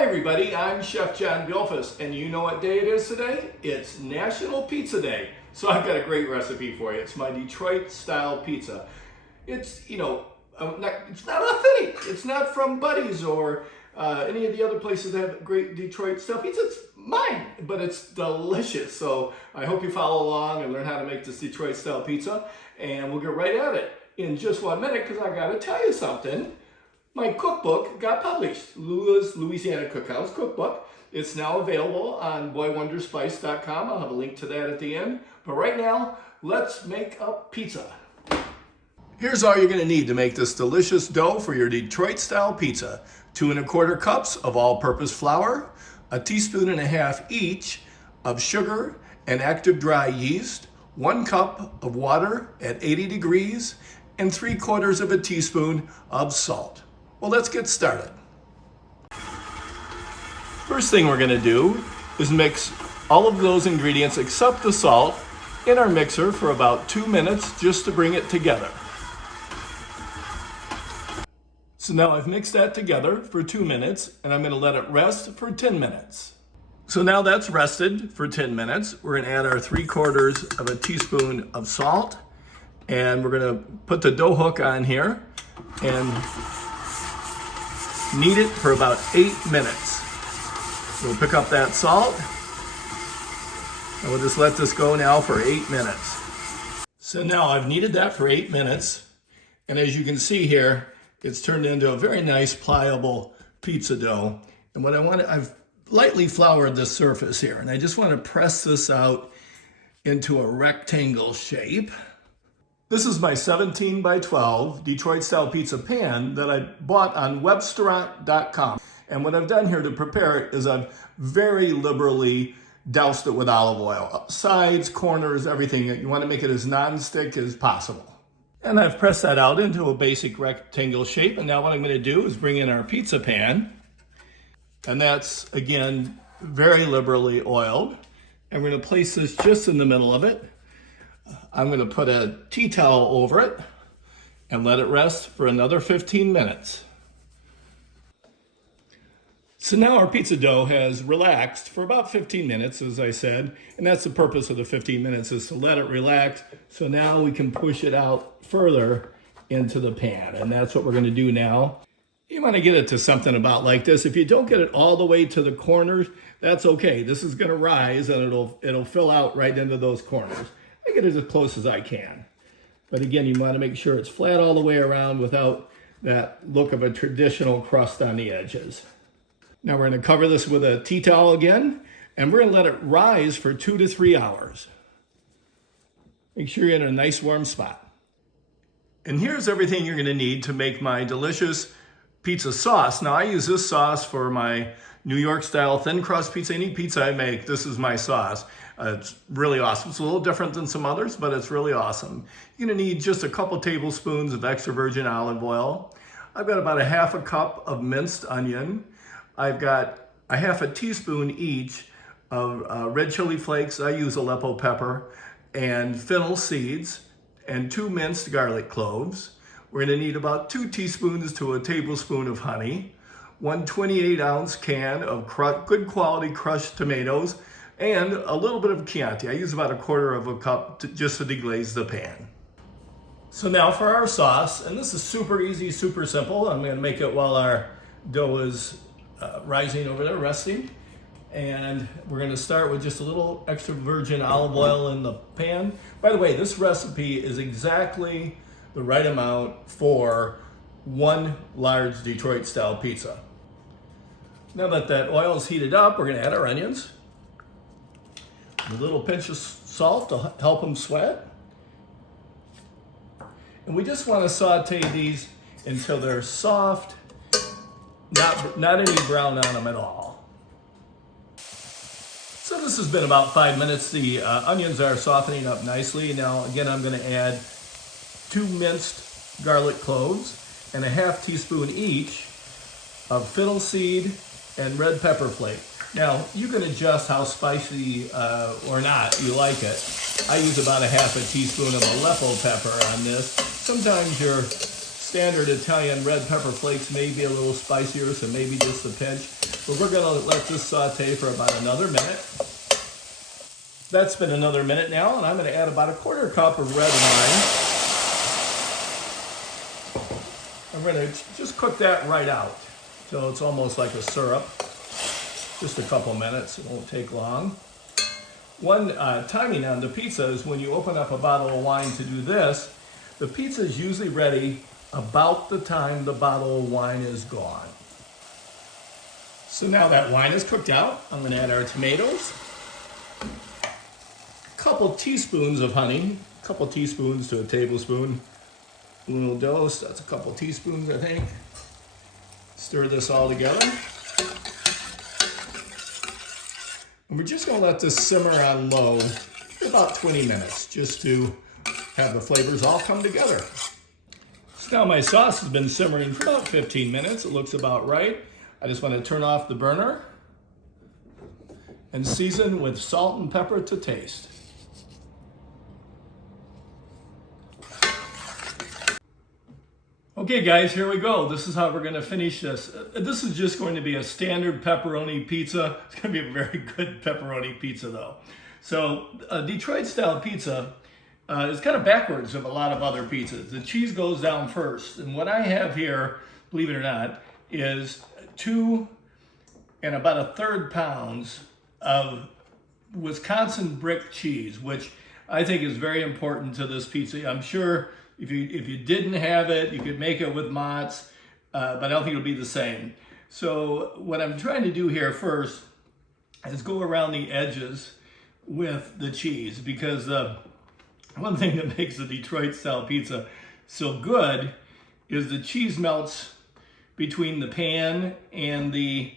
Hi everybody, I'm Chef John Bilfus, and you know what day it is today? It's National Pizza Day. So I've got a great recipe for you. It's my Detroit style pizza. It's, it's not authentic. It's not from Buddy's or any of the other places that have great Detroit style pizza. It's mine, but it's delicious. So I hope you follow along and learn how to make this Detroit style pizza, and we'll get right at it in just 1 minute because I gotta tell you something. My cookbook got published, Lula's Louisiana Cookhouse Cookbook. It's now available on boywonderspice.com. I'll have a link to that at the end. But right now, let's make a pizza. Here's all you're gonna need to make this delicious dough for your Detroit style pizza. 2 1/4 cups of all-purpose flour, 1.5 teaspoons each of sugar and active dry yeast, 1 cup of water at 80 degrees, and 3/4 teaspoon of salt. Well, let's get started. First thing we're gonna do is mix all of those ingredients except the salt in our mixer for about 2 minutes just to bring it together. So now I've mixed that together for 2 minutes and I'm gonna let it rest for 10 minutes. So now that's rested for 10 minutes. We're gonna add our 3/4 teaspoon of salt, and we're gonna put the dough hook on here and knead it for about 8 minutes. We'll pick up that salt and we'll just let this go now for 8 minutes. So now I've kneaded that for 8 minutes, and as you can see here, it's turned into a very nice pliable pizza dough. And what I've lightly floured the surface here, and I just want to press this out into a rectangle shape. This is my 17 by 12 Detroit style pizza pan that I bought on webstaurant.com. And what I've done here to prepare it is I've very liberally doused it with olive oil. Sides, corners, everything. You want to make it as non-stick as possible. And I've pressed that out into a basic rectangle shape. And now what I'm going to do is bring in our pizza pan. And that's, again, very liberally oiled. And we're going to place this just in the middle of it. I'm going to put a tea towel over it and let it rest for another 15 minutes. So now our pizza dough has relaxed for about 15 minutes, as I said, and that's the purpose of the 15 minutes, is to let it relax. So now we can push it out further into the pan, and that's what we're going to do now. You want to get it to something about like this. If you don't get it all the way to the corners, that's okay. This is going to rise and it'll fill out right into those corners. I get it as close as I can. But again, you want to make sure it's flat all the way around without that look of a traditional crust on the edges. Now we're going to cover this with a tea towel again, and we're going to let it rise for 2 to 3 hours. Make sure you're in a nice warm spot. And here's everything you're going to need to make my delicious pizza sauce. Now I use this sauce for my New York style thin crust pizza. Any pizza I make, this is my sauce. It's really awesome. It's a little different than some others, but it's really awesome. You're gonna need just a couple tablespoons of extra virgin olive oil. I've got about 1/2 cup of minced onion. I've got 1/2 teaspoon each of red chili flakes. I use Aleppo pepper, and fennel seeds, and 2 minced garlic cloves. We're gonna need about 2 teaspoons to a tablespoon of honey, 1 28-ounce can of good quality crushed tomatoes, and a little bit of Chianti. I use about 1/4 cup just to deglaze the pan. So now for our sauce, and this is super easy, super simple. I'm gonna make it while our dough is rising over there, resting. And we're gonna start with just a little extra virgin olive oil in the pan. By the way, this recipe is exactly the right amount for 1 large Detroit style pizza. Now that oil is heated up, we're gonna add our onions. A little pinch of salt to help them sweat. And we just want to saute these until they're soft, not any brown on them at all. So this has been about 5 minutes. The onions are softening up nicely. Now again, I'm going to add 2 minced garlic cloves and 1/2 teaspoon each of fennel seed and red pepper flake. Now, you can adjust how spicy or not you like it. I use about 1/2 teaspoon of Aleppo pepper on this. Sometimes your standard Italian red pepper flakes may be a little spicier, so maybe just a pinch. But we're gonna let this saute for about another minute. That's been another minute now, and I'm gonna add about a quarter cup of red wine. I'm gonna just cook that right out till it's almost like a syrup. Just a couple minutes, it won't take long. One timing on the pizza is when you open up a bottle of wine to do this, the pizza is usually ready about the time the bottle of wine is gone. So now that wine is cooked out, I'm going to add our tomatoes, a couple teaspoons of honey, a couple teaspoons to a tablespoon, uno dos, that's a couple teaspoons I think. Stir this all together. And we're just going to let this simmer on low for about 20 minutes just to have the flavors all come together. So now my sauce has been simmering for about 15 minutes. It looks about right. I just want to turn off the burner and season with salt and pepper to taste. Okay guys, here we go. This is how we're going to finish this. This is just going to be a standard pepperoni pizza. It's going to be a very good pepperoni pizza though. So Detroit style pizza is kind of backwards of a lot of other pizzas. The cheese goes down first. And what I have here, believe it or not, is 2 and about 1/3 pounds of Wisconsin brick cheese, which I think is very important to this pizza. I'm sure if you didn't have it, you could make it with Mott's, but I don't think it'll be the same. So what I'm trying to do here first is go around the edges with the cheese, because one thing that makes the Detroit style pizza so good is the cheese melts between the pan and the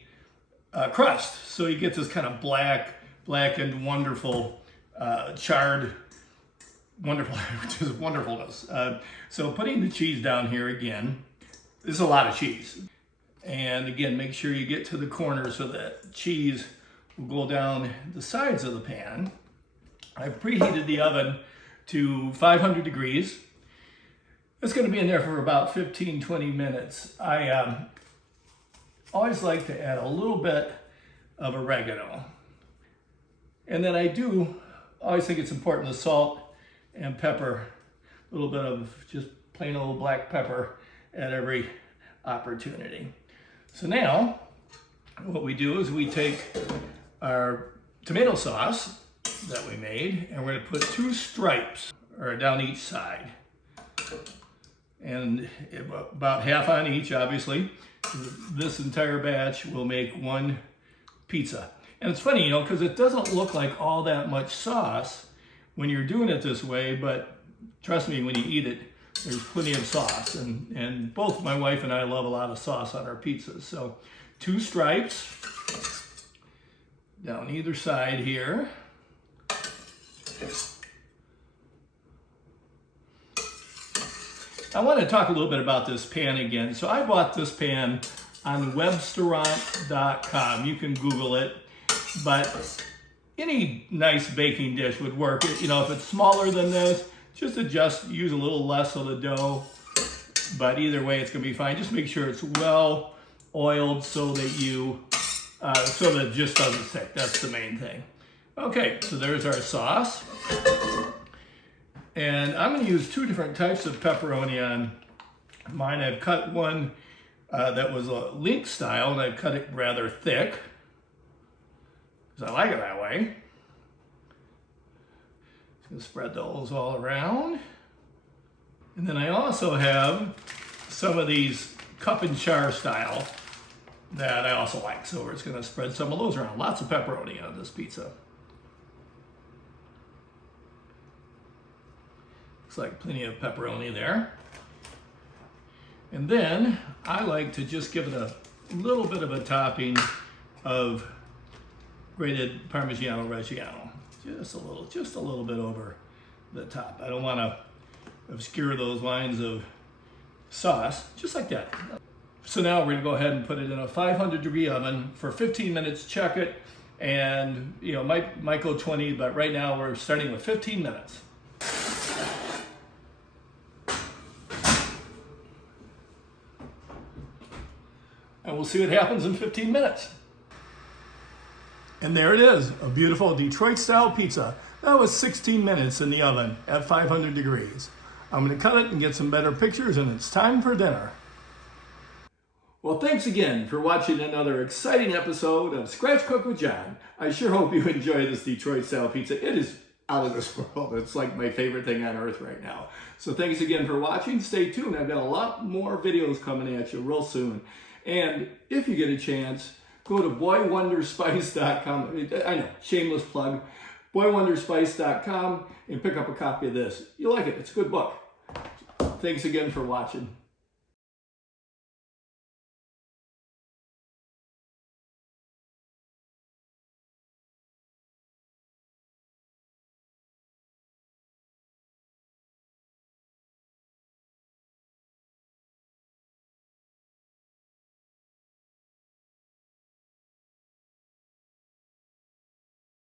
crust. So you get this kind of blackened, wonderful, charred, wonderful, just wonderfulness. So putting the cheese down here again, this is a lot of cheese. And again, make sure you get to the corner so that cheese will go down the sides of the pan. I've preheated the oven to 500 degrees. It's going to be in there for about 15-20 minutes. I always like to add a little bit of oregano. And then I do always think it's important to salt and pepper, a little bit of just plain old black pepper at every opportunity. So now what we do is we take our tomato sauce that we made, and we're going to put 2 stripes down each side, and about half on each, obviously. This entire batch will make 1 pizza. And it's funny, you know, because it doesn't look like all that much sauce when you're doing it this way, but trust me, when you eat it, there's plenty of sauce. And both my wife and I love a lot of sauce on our pizzas. So 2 stripes down either side here. I want to talk a little bit about this pan again. So I bought this pan on Webstaurant.com. You can Google it, but any nice baking dish would work. You know, if it's smaller than this, just adjust, use a little less of the dough, but either way, it's gonna be fine. Just make sure it's well oiled so that it just doesn't stick. That's the main thing. Okay, so there's our sauce. And I'm gonna use 2 different types of pepperoni on mine. I've cut one that was a link style, and I've cut it rather thick, because I like it that way. Just gonna spread those all around. And then I also have some of these cup and char style that I also like. So we're just gonna spread some of those around. Lots of pepperoni on this pizza. Looks like plenty of pepperoni there. And then I like to just give it a little bit of a topping of grated Parmigiano Reggiano. Just a little bit over the top. I don't want to obscure those lines of sauce, just like that. So now we're gonna go ahead and put it in a 500-degree oven for 15 minutes, check it, and you know, might go 20, but right now we're starting with 15 minutes. And we'll see what happens in 15 minutes. And there it is, a beautiful Detroit-style pizza. That was 16 minutes in the oven at 500 degrees. I'm going to cut it and get some better pictures, and it's time for dinner. Well, thanks again for watching another exciting episode of Scratch Cook with John. I sure hope you enjoy this Detroit-style pizza. It is out of this world. It's like my favorite thing on earth right now. So thanks again for watching. Stay tuned. I've got a lot more videos coming at you real soon. And if you get a chance, go to boywonderspice.com. I know, shameless plug. boywonderspice.com and pick up a copy of this. You'll like it. It's a good book. Thanks again for watching.